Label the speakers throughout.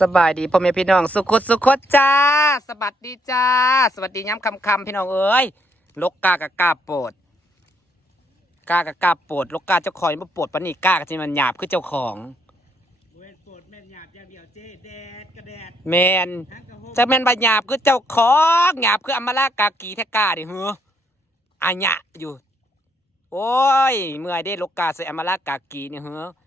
Speaker 1: สบายดีพ่อแม่พี่น้องสุขุดสุขดจ้าสวัสดีจ้า สวัสดีย้ำคำคำๆพี่น้องเอ้ยลกกากะกาโปรดกากะกาโปรดลกกาเจ้าของยังบ่โปรดปานนี่กากะจิมันหยาบคือเจ้าของ
Speaker 2: เวนโปรดแม่นหยาบอย่างเดียวเจ๊แดดกระแดด
Speaker 1: แมน
Speaker 2: ทั้งกระหก
Speaker 1: จะแม่นบาหยาบคือเจ้าของหยาบคืออำมาลากากีแทกาดิเหืออัญญะอยู่ โอ้ยเมื่อยได้ลกกาใส่อำมาลากากีนี่เหือ
Speaker 2: เห็ด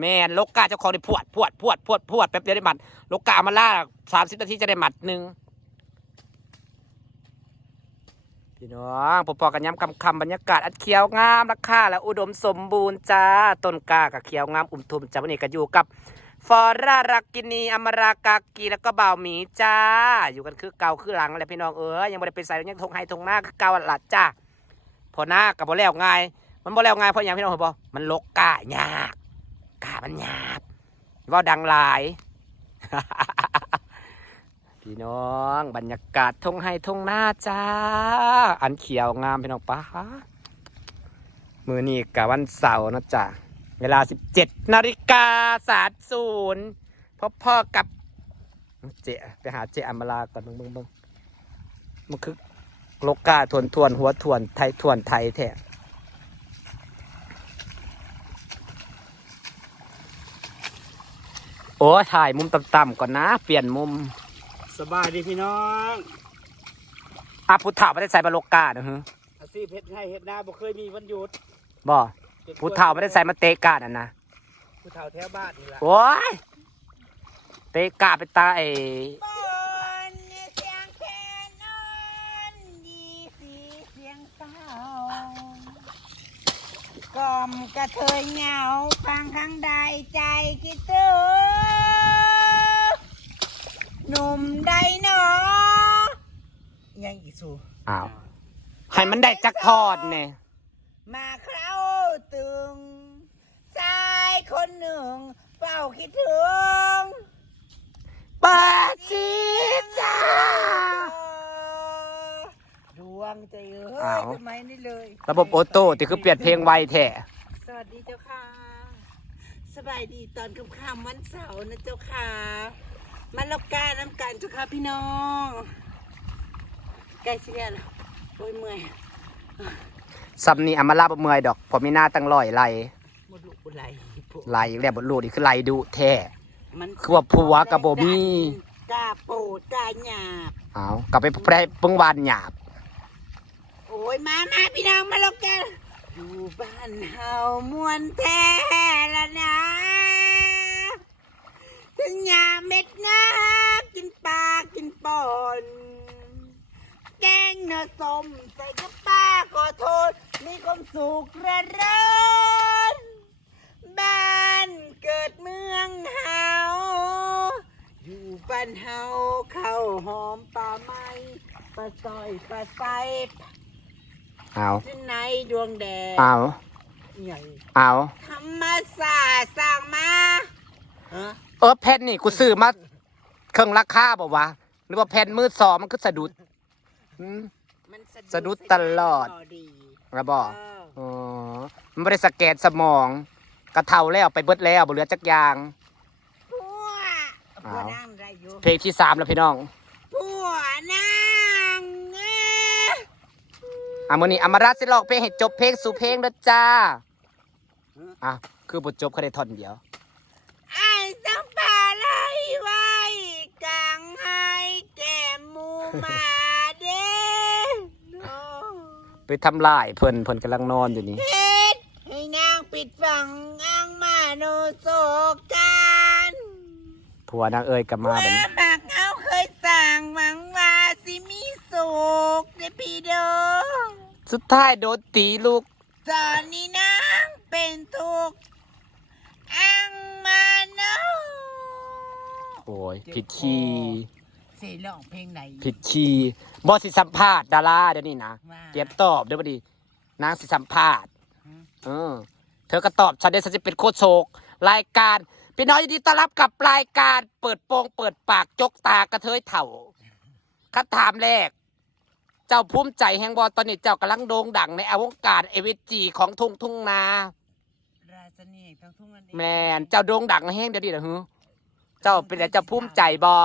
Speaker 1: แม่นลกกาเจ้าของได้พวดพวดพวดพวดพวดแป๊บเดียวได้หมัดลกกามาล่าสามสิบนาทีจะได้หมัดหนึ่งพี่น้องพอๆกันย้ำคำคำบรรยากาศอัดเขียวงามราคาและอุดมสมบูรณ์จ้าต้นกากับเขียวงามอุ่มทุมจ้าวันนี้ก็อยู่กับ ฟอรารักกินีอมรากากีแล้วก็บ่าวหมีจ้า อยู่กันคือเก่าคือหลังอะไรพี่น้องเอ้ยยังไม่ได้เป็นสายยังทงไฮทงหน้าคือเก่าหลัดจ้าพอหน้ากับบ่แล้วง่ายมันบ่แล้วง่ายเพราะอย่างพี่น้องเห็นบ่มันลกกายาก กามันหยาบว่าดังหลาย พี่น้องบรรยากาศทงไฮทงหน้าจ้า อันเขียวงามพี่น้องป้ามือนี้กับวันเสาร์นะจ๊ะ เวลา 17นาฬิกาสาศูนย์พ่อพ่อกับเจไปหาเจอมราก่อนเบิ่งเบิ่งเบิ่งมันคือโลกาทวนทวนหัวทวนไทยทวนไทยแท้ อ้ถ่ายมุมต่ำๆก่อนนะ เปลี่ยนมุม
Speaker 2: สบายดีพี่น้อง
Speaker 1: อะพุทธาไม่ได้ใส่บาโลกานะฮะ
Speaker 2: อาชีพเฮ็ดให้เฮ็ดหน้าบ่เคยมีวันหยุด
Speaker 1: บ่พุทธาไม่ได้ใส่มาเตะกาดอะนะ
Speaker 2: ผู้เฒ่าแถวบ้านนี่ล่ะ
Speaker 1: โอ้ยเตะกาไปตาไอ้
Speaker 3: กล่อมกระเทยเหงาฟังข้างใดใจคิดถึงหนุ่มใดหนอยังอีกสู
Speaker 1: อ้าวให้มันได้จักทอดเนี่ย
Speaker 3: มาเคล้าตึงชายคนหนึ่งเฝ้าคิดถึง
Speaker 1: ปาจีจ้า
Speaker 3: ด วงใจเอ้
Speaker 1: อ้า
Speaker 3: ยว ทำไมนี่เลย
Speaker 1: ระบบโอโต้ที่คือเปลี่ยนเพลงไวแท้
Speaker 3: สวัสดีเจ้าค่ะ สบายดีตอนค่ำๆวันเสาร์นะเจ้าค่ะ มาลบกาน้ำกันเจ้าค่ะพี่น้องใกล้สิเนี่ยแล้วโอ้ยเมื่อย
Speaker 1: ซัมนี่อามาลาบเมื่อยดอกผมมีหน้าตั้งร้อยไหล
Speaker 3: หมดลูกบุไหลพวก
Speaker 1: ไหลอยู่แล้วบทลูกนี่คือไหลดุแท้
Speaker 3: มัน
Speaker 1: คือว่าผัวกับบ่มี
Speaker 3: กาโปดกาหยาบ
Speaker 1: เอากลับไปแปรเพิ่งวานหยาบ
Speaker 3: โอ้ยมามาพี่น้องมาลบกัน อยู่บ้านเฮามวนแท้ละนะถึงยาเม็ดนากินปลากินปอนแกงเนื้อสมใส่กับป้าขอโทษ มีความสุขระเรินบ้านเกิดเมืองเฮาอยู่บ้านเฮาเข้าวหอมป่าไม้ปลาซอยปลาไฟ
Speaker 1: เอา
Speaker 3: ที่ไหนดวงแดง
Speaker 1: เอา
Speaker 3: ใหญ่
Speaker 1: เอา
Speaker 3: ธรรมศาสตร์สร้างมาฮะ
Speaker 1: เออแผ่นนี่กูซื้อมาเครื่องราคาบอกว่าหรือว่าแผ่นมือสองมันคือสะดุดอืม
Speaker 3: มัน
Speaker 1: สะดุดตลอด
Speaker 3: ดี
Speaker 1: ระบอก
Speaker 3: เออ
Speaker 1: อ๋อมันไม่ได้สแกนสมอง กระเทาแล้วไปเบิดแล้วบ่เหลือจักอยาง
Speaker 3: ผัว
Speaker 1: อ้าว
Speaker 3: ผัวนั่งได้อยู่
Speaker 1: เพลงที่สามแล้วพี่น้อง
Speaker 3: ผัวนั่งเอ้อ
Speaker 1: อะมื้อนี้อมราสิลอกเพลงให้จบเพลงสู่เพลงเด้อจ้าอะคือบทจบเขาได้ท่อนเดียว
Speaker 3: ไอ้สังปลาไหลไว้กลางให้แก้มหมูมาเด้โอ้
Speaker 1: ไปทำลายเพิ่นเพิ่นกำลังนอนอยู่นี่
Speaker 3: เฮ็ดให้นางปิดฝังอ้างมาโนโศการ
Speaker 1: ผัวนางเอ้ยกลับมา
Speaker 3: ว่า
Speaker 1: บัดนี้
Speaker 3: หากเอาเคยสั่งหวังว่าสิมีสุขในพี่เด้อ
Speaker 1: สุดท้ายโดนตีลูก
Speaker 3: ตอนนี้นางเป็นทุกข์อังมาโน
Speaker 1: โอ้ยผิดคีย์
Speaker 3: เสียร้องเพลงไหน
Speaker 1: ผิดคีย์บ่สิสัมภาษณ์ดาราเดี๋ยวนี้นะ
Speaker 3: ว่า
Speaker 1: เตรียมตอบเดี๋ยวบัดนี้นางสิสัมภาษณ์
Speaker 3: อืม
Speaker 1: เออ เธอก็ตอบฉันได้ฉันจะเป็นโคชโชกรายการพี่น้องยินดีต้อนรับกับรายการเปิดโปงเปิดปากจกตากระเทยเถ่าคำถามแรก เจ้าภูมิใจแห่งบอตอนนี้เจ้ากำลังโด่งดังในอวงการเอเวจีของทุ่งทุ่งนา
Speaker 3: ราษน่ห์ทั้งทุ่งนั่นเอง
Speaker 1: แมนเจ้าโด่งดังแห้งเดี๋ยวนี้เหรอฮึเจ้าเป็นอะไรเจ้าภูมิใจบอ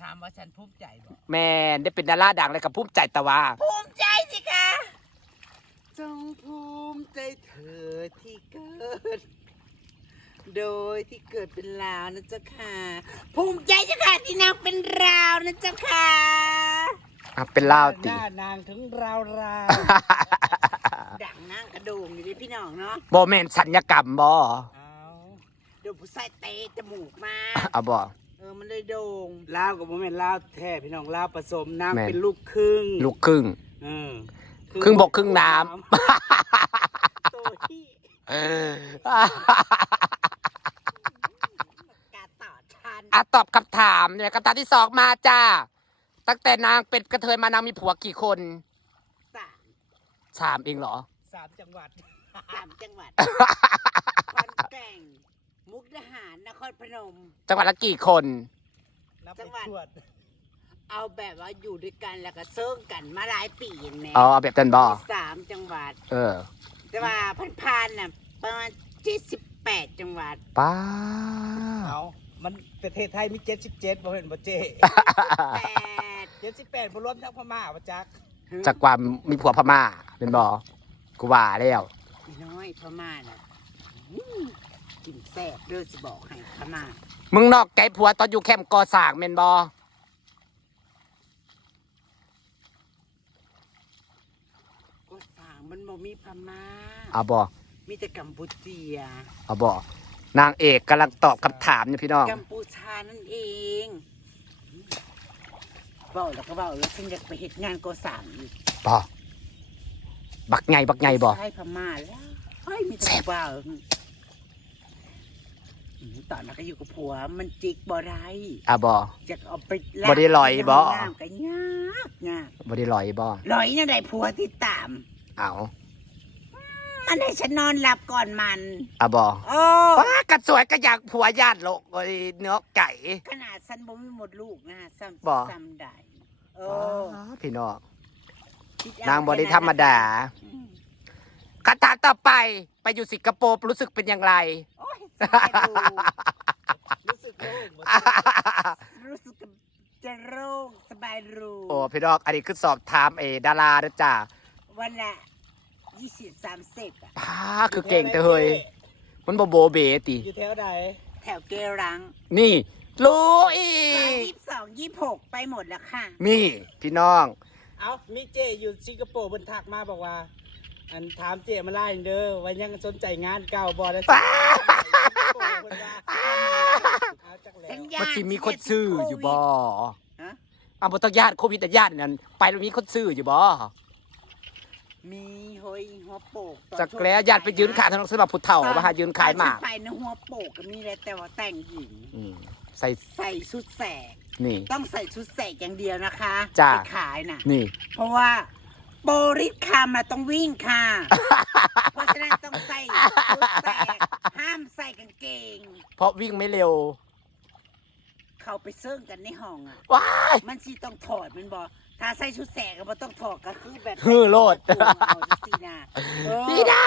Speaker 3: ถามว่าฉันภูมิใจบ่
Speaker 1: แมนได้เป็นดาราดังเลยกับภูมิใจแต่ว่า
Speaker 3: ภูมิใจสิคะจงภูมิใจเธอที่เกิด โดยที่เกิดเป็นลาวนะเจ้าค่ะ ภูมิใจเจ้าค่ะที่นางเป็นราวนะเจ้าค่ะ
Speaker 1: อะเป็นเล่าว
Speaker 2: ห
Speaker 1: ตี
Speaker 2: น้านางถึงราวราว
Speaker 3: ดังนางกระโดงอยู่ดิพี่น้องเนาะ
Speaker 1: โบแมนสัญญกรรมบอ
Speaker 2: เอา
Speaker 3: เดี๋ยวผู้ชายเตะจมูกมา
Speaker 1: เอาบอ
Speaker 3: เออมันเลยโด่ง
Speaker 2: ลาวกับโมเมนลาวแท้พี่น้องลาวผสมนาง
Speaker 1: แม่น
Speaker 2: เป็นลูกครึ่ง
Speaker 1: ลูกครึ่ง
Speaker 2: เออ
Speaker 1: ครึ่งบกครึ่งน้
Speaker 3: โตที่กาต่อทัน
Speaker 1: อะตอบคำถามเนี่ยคำถามที่สองมาจ้า ตั้งแต่นางเป็นกระเทยมานางมีผัวกี่คน
Speaker 3: สาม
Speaker 1: สามเองเหรอ
Speaker 2: สามจังหวัด
Speaker 3: สามจังหวัดขอนแก่นมุกดาหารนครพนม
Speaker 1: จังหวัดละกี่คน
Speaker 2: นับ
Speaker 3: จั
Speaker 2: ไป
Speaker 3: งหวัด
Speaker 2: ทวด
Speaker 3: เอาแบบว่าอยู่ด้วยกันแล้วก็เซิ่งกันมาหลายปีเห็นไหม
Speaker 1: อ๋อเอาแบบจันบอ
Speaker 3: มีสามจังหวัด
Speaker 1: เออ
Speaker 3: แต่ว่าพันๆน่ะประมาณเจ็ดสิบแปดจังหวัด
Speaker 1: ป้า
Speaker 2: เอามันประเทศไทยมีเจ็ดสิบเจ็ดบ่เห็นบ่เจ๊
Speaker 3: แปด
Speaker 2: เจ็ดสิบแปดบ่รวมทั้งพม่าบ่จัก
Speaker 1: จากความมีผัวพม่าเป็นบอกูว่าแล้ว
Speaker 3: อีน้อยพม่าน่ะอืมกินแซ่บเด้อสิบอกให้พม่า
Speaker 1: มึงนอกไก่ผัวตอนอยู่แคมป์ก่อสร้างเมนบอ
Speaker 3: ก็สร้างมันบ่มีพม่า
Speaker 1: เอาบอ
Speaker 3: มีแต่กัมพูเชีย
Speaker 1: เอาบอกนางเอกกำลังตอบคำถามเนี่ยพี่น้อง
Speaker 3: กัมพูชานั่นเอง เบาแล้วก็เบาแล้วฉันอยากไปเหตุงานก่อสร้างอีก
Speaker 1: บอบักไงบักไงบอ
Speaker 3: ใช่พม่าแล้วเฮ้ยมี
Speaker 1: แซ่
Speaker 3: แต่
Speaker 1: บ
Speaker 3: เบาอืมตอนนั้นก็อยู่กับผัว มันจิกบ่ได้
Speaker 1: อะบอ
Speaker 3: จะเอาไป
Speaker 1: บ่ได้ลอยบ่
Speaker 3: ในห้งน้ำก็ยากยาก
Speaker 1: บอได้ลอยบอ
Speaker 3: ลอยนั่นได้ผัวที่ตาม
Speaker 1: เอา
Speaker 3: มันให้ฉันนอนหลับก่อนมัน
Speaker 1: อะบอ
Speaker 3: โอ้
Speaker 1: ว้ากระสวยก็อยากผัวญาติโลกโอ้ยเนื้อไก่
Speaker 3: ขนาดฉันบ่มีหมดลูกนะซ้
Speaker 1: บ่ำ
Speaker 3: ซ้ำได้โอ้
Speaker 1: พี่น้อง
Speaker 3: คิเอนา
Speaker 1: งบอได้ธรรมดา
Speaker 3: อืม
Speaker 1: คำถามต่อไปไปอยู่สิงคโปร์รู้สึกเป็นอย่างไร
Speaker 3: โอ้ยสบายดู
Speaker 2: รู้สึกโล่งบ่
Speaker 3: รู้สึกจะโล่งสบายรู
Speaker 1: โอ้พี่น้องอันนี้คือสอบถามเอดารานะจ้า
Speaker 3: วันละ ยี่สิบสามสิบอะ
Speaker 1: พาคือเก่งแต่เฮ้ยมันบ่โบเบติ
Speaker 2: อยู่แถวใด
Speaker 3: แถวเกรัง
Speaker 1: นี่รู้อี
Speaker 3: ยี่
Speaker 1: ก
Speaker 3: สิบสองยี่สิบหกไปหมดแล้วค่ะ
Speaker 1: นี่พี่น้อง
Speaker 2: เอามีเจอยู่สิงคโปร์เพิ่นทักมาบอกว่า อันถามเจมาไล่เด้อว่ายังสนใจงานเก่าบ่ได้สิงคโปร์เพิ่นว่าเอาจักแล้ว
Speaker 3: สัญญา
Speaker 1: มันสิมีคนซื้ออยู่บ่
Speaker 3: ฮะ
Speaker 1: อะบ่ต้องญาติโควิดแต่ญาตินั่นไปแล้วมีคนซื้ออยู่บ่
Speaker 3: มี หอยหัวโปกตอน
Speaker 1: จักแล้วญาติไปยืนขายถนนสำหรับผู้เฒ่ามาหายืนขายหมาก
Speaker 3: ตอนฉันไปในะหัวโปกก็มีเลยแต่ว่าแต่งหญิง
Speaker 1: อืมใส่
Speaker 3: ใส่ชุดแสก
Speaker 1: นี่
Speaker 3: ต้องใส่ชุดแสกอย่างเดียวนะคะ
Speaker 1: จ้ะ
Speaker 3: ไปขายน่ะ
Speaker 1: นี่
Speaker 3: เพราะว่าโปริสคามาต้องวิ่งค่ะ เพราะฉะนั้นต้องใส่ชุดแสกห้ามใส่กางเกง
Speaker 1: เพราะวิ่งไม่เร็ว
Speaker 3: เขาไปเซิ่งกันในห้องอะ
Speaker 1: ว้าย
Speaker 3: มันสิต้องถอดมันบอก ถ้าใส่ชุดแสกก็บ่ต้องถอดก็คือแบบ
Speaker 1: ฮือโลด
Speaker 3: เอาจังซี่นะเออ
Speaker 1: พี่น้อ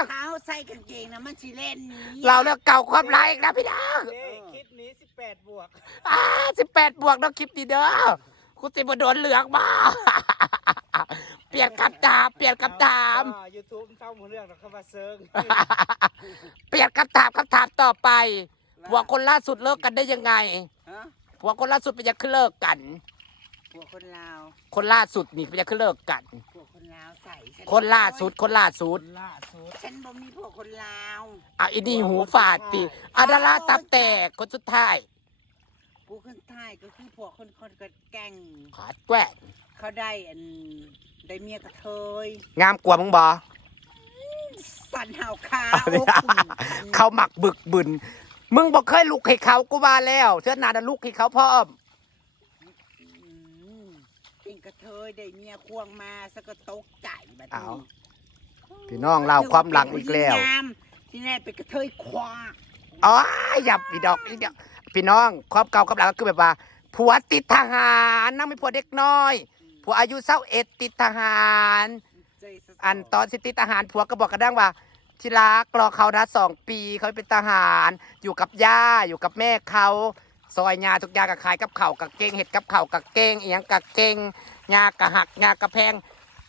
Speaker 1: ง
Speaker 3: เท้าใส่กางเกงนะมันสิเล่นหนี้
Speaker 1: เราเลือกเก่าความร้ายอีกนะพี่น้อง
Speaker 2: เจคลิปนี้ 18 บวก
Speaker 1: อ่าสิบแปดบวกน้องคลิปดีเด้อกูสิบโดนเหลืองมา เปลี่ยนคำถามเปลี่ยนคำถาม
Speaker 2: ยูทูบเข้าหมดเรื่องแล้วเข้ามาเซิง
Speaker 1: เปลี่ยนคำถามคำถามต่อไปผัวคนล่าสุดเลิกกันได้ยังไง
Speaker 3: ฮะ
Speaker 1: ผัวคนล่าสุดเป็นยังคือเลิกกัน
Speaker 3: ผัวคนลาว
Speaker 1: คนล่าสุดนี่เป็นยังคือเลิกกัน
Speaker 3: ผัวคนลาวใส่ฉั
Speaker 1: คนล่าสุดคนล่าสุด
Speaker 2: ล่าสุด
Speaker 3: ฉันบ่มีผัวคนลาว
Speaker 1: อะอีนี่หูฝาดติอาดาราตับแตกคนสุดท้าย
Speaker 3: ผัวคนไทยก็คือผัวคนคนกระแกล้ง
Speaker 1: ขาดแกว้ง
Speaker 3: เขาได้อันได้เมียกระเทย
Speaker 1: งามกว่ามึงบอ
Speaker 3: สันเห่าคา
Speaker 1: เอาดิ
Speaker 3: โอ้คุณ
Speaker 1: เขาหมักบึกบึนมึงบอกเคยลุกให้เขากูมาแล้ว เชื่อนาดลุกให้เขาพร้อม
Speaker 3: อืมเป็นก ระเทยได้เมียควงมาสก็ตกใจแบบ
Speaker 1: เอา
Speaker 3: นี้
Speaker 1: พี่น้องเล่าความหลังอีกแล้ว
Speaker 3: นึาเป็นผู้หญิงงามที่แน่เป็นกระเทยควา
Speaker 1: อ๋ออย่าพี่ดอกอีเดียวพี่น้องความเก่าความหลังก็คือแบบว่าผัวติดทหารนั่งไม่ผัวเด็กน้อยผัวอายุเศร้าเอ็ดติดทหาร
Speaker 3: ใจสะส
Speaker 1: อันตอนสิติดทหารผัวก็บอกกระดังว่าที่รักรอเขานะสองปีเขาเป็นทหาร อยู่กับย่าอยู่กับแม่เขาซอยยาทุกอย่างกับขายกับเข่าวกับเก้งเห็ดกับเข่าวกับเก้งเอียงกับเก้ง ยากะหักยากะแพง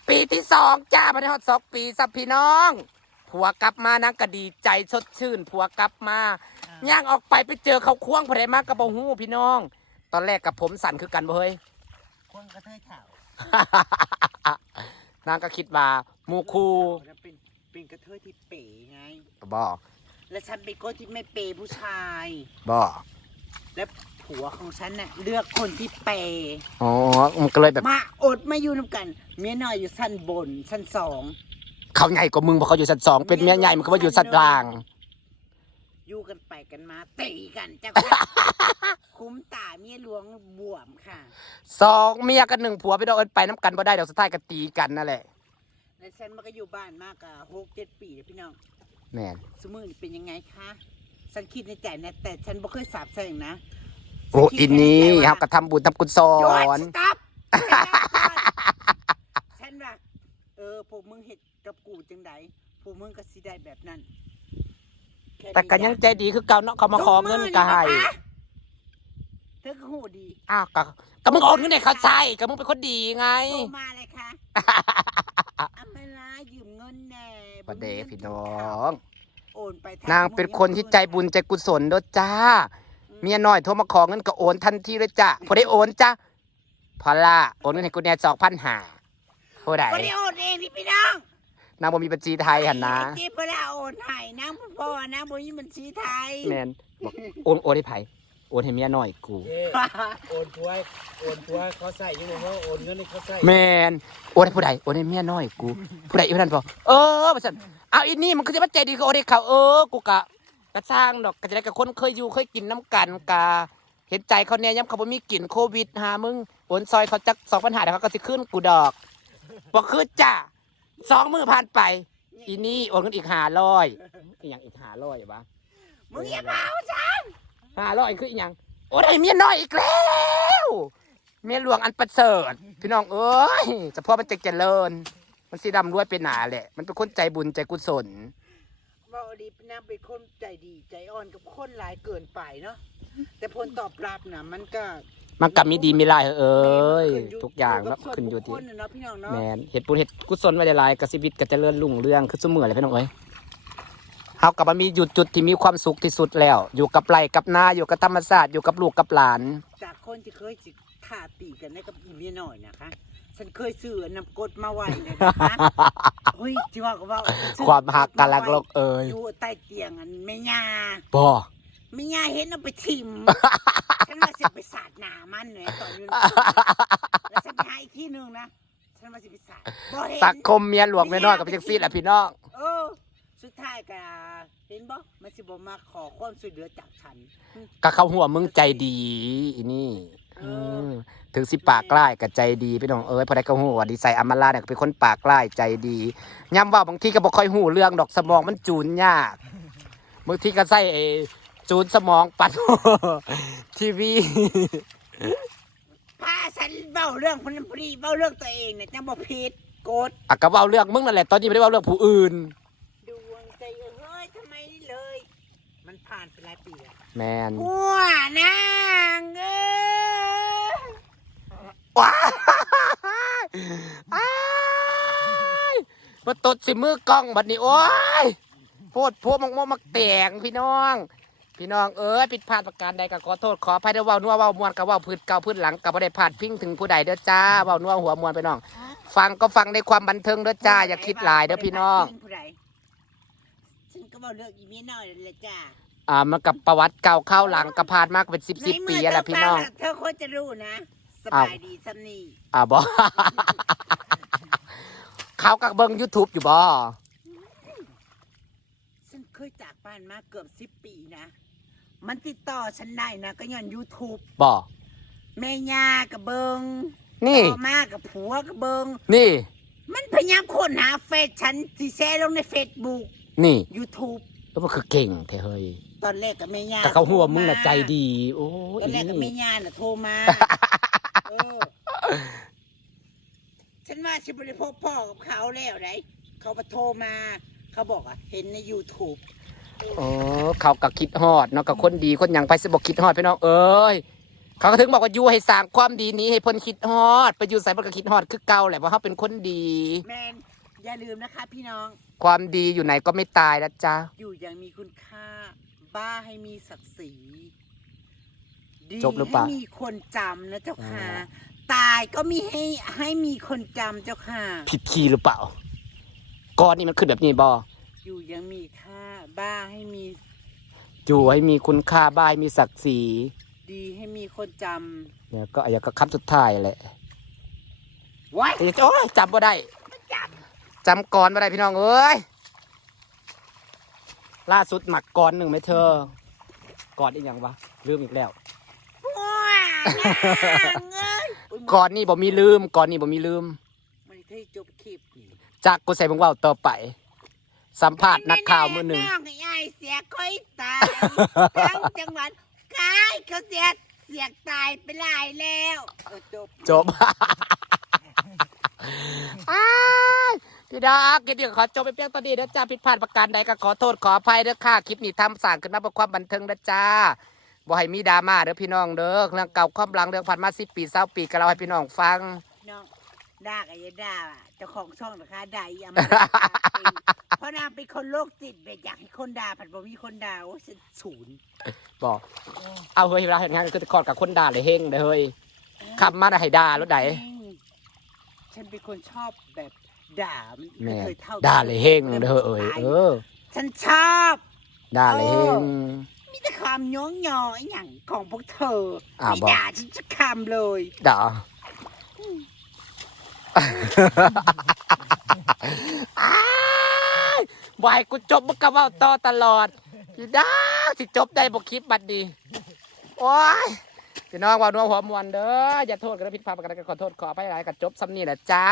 Speaker 1: ปีที่สองจ้ามาได้ฮอดสองปีสับพี่น้อง ผัวกลับมานังก็ดีใจสดชื่น ผัวกลับมาย่างออกไปไปเจอเขาควงพอได้มากกระบหูพี่น้อง ตอนแรกกับผมสั่นคือกันบ่เฮ้ย
Speaker 3: คนกระเทยเถ่านา
Speaker 1: งก็คิดว่าหมูคู
Speaker 3: แล้วเป็นเป็นกระเทยที่เป๋ไง
Speaker 1: บ่
Speaker 3: และฉันเป็นคนที่ไม่เปย์ผู้ชาย
Speaker 1: บ่
Speaker 3: และ ผัวของฉันน่ะเลือกคนที่เปย์
Speaker 1: อ๋อ มันก็เลยแบบ
Speaker 3: มาอดมาอยู่น้ำกัน เมียน้อยอยู่ชั้นบนชั้นสอง
Speaker 1: เขาใหญ่กว่ามึงเพราะเขาอยู่ชั้นสองเป็นเมียใหญ่มันก็ว่าอยู่ชั้นล่าง
Speaker 3: อยู่กันไปกันมาตีกันจ้าคุ้มตาเมียหลวงบวมค่ะ
Speaker 1: สองเมียกันหนึ่งผัวไปดอกเอิ้นไปน้ำกันบ่ได้ดอกสุดท้ายก็ตีกันนั่นแหละ
Speaker 3: และฉันมันก็อยู่บ้านมากอะหกเจ็ดปีแล้วพี่น้อง
Speaker 1: แม่น
Speaker 3: สมือนี่เป็นยังไงคะ ฉันคิดในใจนะแต่ฉันบ่เคยสาบแช่งนะ
Speaker 1: โอ้อินนี้เฮาก็ทำบุญทำกุศ
Speaker 3: หยุด
Speaker 1: ล
Speaker 3: สต็อปฉันว่าเออพวกมึงเห็ดกับกูจังไดพวกมึงก็สิได้แบบนั้นค่นี้
Speaker 1: แต่ก็ยังใจดีคือเก่าเนาะเขามาขอเงินก็ให้
Speaker 3: เธอก็หูดี
Speaker 1: อ้าวก็ก็มึงโอนเงินให้เขาใช้ก็มึงเป็นคนดีไง
Speaker 3: โทรมาเลยค่ะอำมาลายืมเงินแน่
Speaker 1: ประเดพี่น้อง
Speaker 3: โอนไปท
Speaker 1: นางเป็นคนที่ใจบุญใจกุศลเด้อจ้า เมียน้อยโทรมาขอเงินก็โอนทันทีเลยจ้ะพอได้โอนจ้ะพอละโอนเงินให้กูแน่สองพันหาผู้ใด
Speaker 3: บ่ได้โอนเองที่พี่น้อง
Speaker 1: นางบ่มีบัญชีไทยหันนะ
Speaker 3: ไอ้จิ๊บบ่ได้โอนให้นางพ่อนางบ่มีบัญชีไทย
Speaker 1: แมนบอกโอนโอนให้ไผโอนให้เมียน้อยกู
Speaker 2: เจ้โอนผัวโอนผัวเขาใส่อยังไงเขาโอนเงินให้เขาใส่
Speaker 1: แมนโอนให้ผู้ใดโอนให้เมียน้อยกู ผู้ใดอีกนั่นบอกเออมาสั่นเอาอีนี่มันคือจะมาใจดีก็โอนให้เขาเออกูกะ กะสร้างดอกกะจะได้กับคนเคยอยู่เคยกินน้ำกันกะเห็นใจเขาแน่ย้ำเขาบ่มีกลิ่นโควิดหามึงโอนซอยเขาจักสองปัญหาเดี๋ยวเขาก็สิขึ้นกูดอกบอกคือจ้ะสองมือผ่านไป อีนี่โอนเงินอีกห้าร้อยอีกอย่างอีกห้าร้อยวะ
Speaker 3: มึงอย่ามาเอาจ้ะ
Speaker 1: ห้าร้อยคืออีกอย่างโอ้ได้เมียน้อยอีกแล้วเมียหลวงอันประเสริฐพี่น้องเอ้ยเฉพาะมันจะเจริญ มันสีดำรวยเป็นหนาแหละ มันเป็นคนใจบุญใจกุศล
Speaker 3: เว่าดีนางเป็นคนใจดีใจอ่อนกับคนหลายเกินไปเนาะแต่ผลตอบรับน่ะมันก็
Speaker 1: มันกับมีดีมีลายเอ้ย
Speaker 3: ขึ้น
Speaker 1: ทุกอย่าง
Speaker 3: กั
Speaker 1: แล้
Speaker 3: บ
Speaker 1: ว
Speaker 3: ส่ว
Speaker 1: ขึ้นอยู่
Speaker 3: บุค
Speaker 1: ที่
Speaker 3: คลน่ะเนาะพี่น้องเนาะ
Speaker 1: แมนเหตุผลเหตุกุศลไว้ได้หลายกับชีวิตก็เจริญรุ่งเรืองคือเสมอเลยพี่น้องเอ้ยเฮากับมันมีอยู่จุดที่มีความสุขที่สุดแล้ว อยู่กับไร่กับนาอยู่กับธรรมชาติอยู่กับลูกกับหลาน
Speaker 3: จากคนที่เคยสิฆ่าตีกันได้กับอีเมียน้อยนะคะ ฉันเคยซื้อน้ำกรดมาไว้เลยนะคะเฮ้ยที่ว่าก็ว่าซื้อ
Speaker 1: ความหักกันลักโลกเอ้ย
Speaker 3: อยู่ใต้เตียงอันแม่ยา
Speaker 1: บ่
Speaker 3: แม่ยาเห็นเอาไปทิมฉันว่าสิไปสาดหนามันเนี่ยตอนนี้แล้วฉันไปหาอีกที่หนึ่งนะฉันว่าสิไปสาดบ่เห็น
Speaker 1: สังคมเมียหลวงเมียน้อยกับเป็นจังซี่แหละพี่น้อง
Speaker 3: เออสุดท้ายก็เห็นบ่มันสิบ่มาขอความช่วยเหลือจากฉัน
Speaker 1: ก็เขาหัวมึงใจดีอีนี่
Speaker 3: เออ
Speaker 1: มถึงสิปากกล้ายกับใจดีพี่น้องเอ้ยพอได้ก็หัวดีใส่อำมาลาเนี่ยก็เป็นคนปากกล้ายใจดีย้ำว่าบางทีก็บ่ค่อยหูเรื่องดอกสมองมันจูนยากบางทีก็ใส่ไอ้จูนสมองปัดทีวี
Speaker 3: พาฉันเบ้าเรื่องคนนั้นพอดีเบ้าเรื่องตัวเองเนี่ยจังบ่ผิดกด
Speaker 1: อะก็เว้าเรื่องมึงนั่นแหละตอนนี้ไม่ได้เว้าเรื่องผู้อื่น
Speaker 3: ดวงใจเอ้ยทำไมนี่เลย มันผ่านไปหลายปีแล้ว
Speaker 1: แมน
Speaker 3: หัวนางเอ้ย
Speaker 1: ว้ายอ้ายมาตดสิมือกล้องบัดนี้โอ้ยโพดโพดมักโมมักแต่งพี่น้อง พี่น้องเอ้ยผิดพลาดประการใดก็ขอโทษขออภัยเด้อเว้านัวเว้ามวนกับเว้าพื้นเก่าพื้นหลังกับบ่ได้พลาดพิงถึงผู้ใดเด้อจ้าเว้านัวหัวมวนไปน้อง ฟังก็ฟังในความบันเทิงเด้อจ้าอย่าคิดหลายเด้อพี่น้อง
Speaker 3: ผู้ใดฉันก็บอกเรื่องอีเมียน้อยนั่นแหละจ้า
Speaker 1: อ่ามันกับประวัติเก่าเข้าหลังก็ผ่านมากเป็นสิบสิบปีแล้วล่ะพี่น้อง
Speaker 3: เธอควรจะรู้นะส
Speaker 1: อ้าว
Speaker 3: บายดีซัมนี่
Speaker 1: อ่าบอเขากับเบิ้ง YouTube อยู่บอ
Speaker 3: ฉันเคยจากบ้านมาเกือบสิบปีนะ มันติดต่อฉันได้นะ ก็ย้อน YouTube
Speaker 1: บอ
Speaker 3: แม่ย่ากับเบิง
Speaker 1: นี่
Speaker 3: ต่อมากับผัวกับเบิง
Speaker 1: นี่
Speaker 3: มันพยายามค้นหาเฟซฉันที่แชร์ลงในเฟซบุ๊ก
Speaker 1: นี่
Speaker 3: YouTube
Speaker 1: แล้วมันคือเก่งเท่เฮ้ย
Speaker 3: ตอนแรกกับแม่ย่า
Speaker 1: แต่เขาหัวมึงน่ะใจดี โอ้
Speaker 3: ต
Speaker 1: ย
Speaker 3: อนแรกกับแม่ย่าน่ะโทรมาเออฉันว่าฉันไปพบพ่อกับเขาแล้วไหนเขามาโทรมา เขาบอกอะเห็นใน YouTube
Speaker 1: โอ้เขาก็คิดฮอดเนาะกับคนดีคนหยังไปสิบอกคิดฮอดพี่น้องเอ้ยเขาก็ถึงบอกว่าอยู่ให้สร้างความดีนี้ให้เพ้นคิดฮอด ไปอยู่ใส่เพิ่นก็คิดฮอดคือเก่าแหละเพราะเขาเป็นคนดี
Speaker 3: แมนอย่าลืมนะคะ พี่น้อง
Speaker 1: ความดีอยู่ไหนก็ไม่ตายนะจ๊ะ
Speaker 3: อยู่อย่างมีคุณค่า บ้าให้มีศักดิ์ศรีดี
Speaker 1: จบหรือเปล่า
Speaker 3: ให้มีคนจำนะเจ้าค่ะ
Speaker 1: อ่า
Speaker 3: ตายก็มีให้ให้มีคนจำเจ้าค่ะ
Speaker 1: ผิดคีย์หรือเปล่าก้อนนี่มันขึ้นแบบนี้บอ
Speaker 3: อยู่อยังมีค่า บ้าให้มี
Speaker 1: อยู่ให้มีคุณค่าบ้ายมีศักดิ์ศรี
Speaker 3: ดีให้มีคนจ
Speaker 1: เนี่ยก็อย่างก็คำสุดท้ายแหละำ
Speaker 3: ไว้
Speaker 1: โอ้ยจำบ่ได้
Speaker 3: จ
Speaker 1: จำก่อนบ่ได้พี่น้องเอ้ยล่าสุดหมักก่อนหนึ่งไหมเธอก่อนอีกอย่างวะลืมอีกแล้วำ
Speaker 3: ว้างเอ้ยอุ๊ย
Speaker 1: ก่อนนี่บ่มีลืมก่อนนี่บ่มีลืม
Speaker 3: มันเคยจบคลิปนี่
Speaker 1: จากกูใส่เบังเว่าต่อไป สัมภาษณ์นักข่าวมือหนึ่ง
Speaker 3: น้องไอ้เสียค่อยตายทั้งจังหวัดกายเขาเสียเสียตายไปหลายแล้วเออจบ
Speaker 1: จบอ้าย พี่ดอกกินเดี๋ยวขอจบไปเพียงตอนนี้นะจ้าผิดพลาดประการใดก็ขอโทษขออภัยเด้อค่ะคลิปนี้ทำสั่งขึ้นมาเพื่อความบันเทิงนะจ้าบ่ให้มีดราม่าเด้อพี่น้องเด้อเรื่องเก่าความหลังเรื่องผ่านมาสิปีเศร้าปีก็เราให้พี่น้องฟัง
Speaker 3: น้องด่ากับยายด่าอะเจ้าของช่องนะคะด่าอีอำมาเพราะนางเป็นคนโรคจิตแบบอยากให้คนด่าผัดบ่มีคนด่าโอ้ฉันศูนย์
Speaker 1: บอกเอาเฮ้ยเวลาเห็นงานก็จะคอดกับคนด่าเลยเฮงเลยเฮ้ยคำมาได้ให้ด่ารถไหน
Speaker 3: จริงฉันเป็นคนชอบแบบ ด่ามันไม่
Speaker 1: แม่
Speaker 3: เคยเท่า
Speaker 1: ด่าเลยเฮงเด้อเอ้ยเออ
Speaker 3: ฉันชอบ
Speaker 1: ด่าเลยเฮง
Speaker 3: มีแต่ความโยงยอไอ้หยังของพวกเธอ
Speaker 1: อ่า
Speaker 3: ไม่
Speaker 1: บอก
Speaker 3: ด่าฉันจะคำเลย
Speaker 1: ด่าอ้ายบายกูจบมึงก็เว่าต่อตลอดพี่ดาวสิจบได้บ่คลิปบัดดีโอ้ย พี่น้องว่านัวหัวมวนเด้ออย่าโทษกันนะผิดพลาดประการใดก็ขอโทษขออภัยหลายกับจบซ้ำนี่แหละจ้า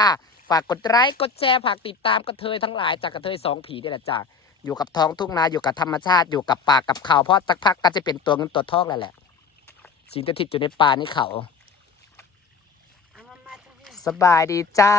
Speaker 1: ฝากกดไลค์กดแชร์ฝากติดตามกระเทยทั้งหลายจากกระเทยสองผีนี่แหละจ้าอยู่กับท้องทุ่งนาอยู่กับธรรมชาติอยู่กับป่ากับเขาเพราะสักพักก็จะเป็นตัวเงินตัวทองแล้วแหละ สิ่งที่ติดอยู่ในป่านี่เขาสบายดีจ้า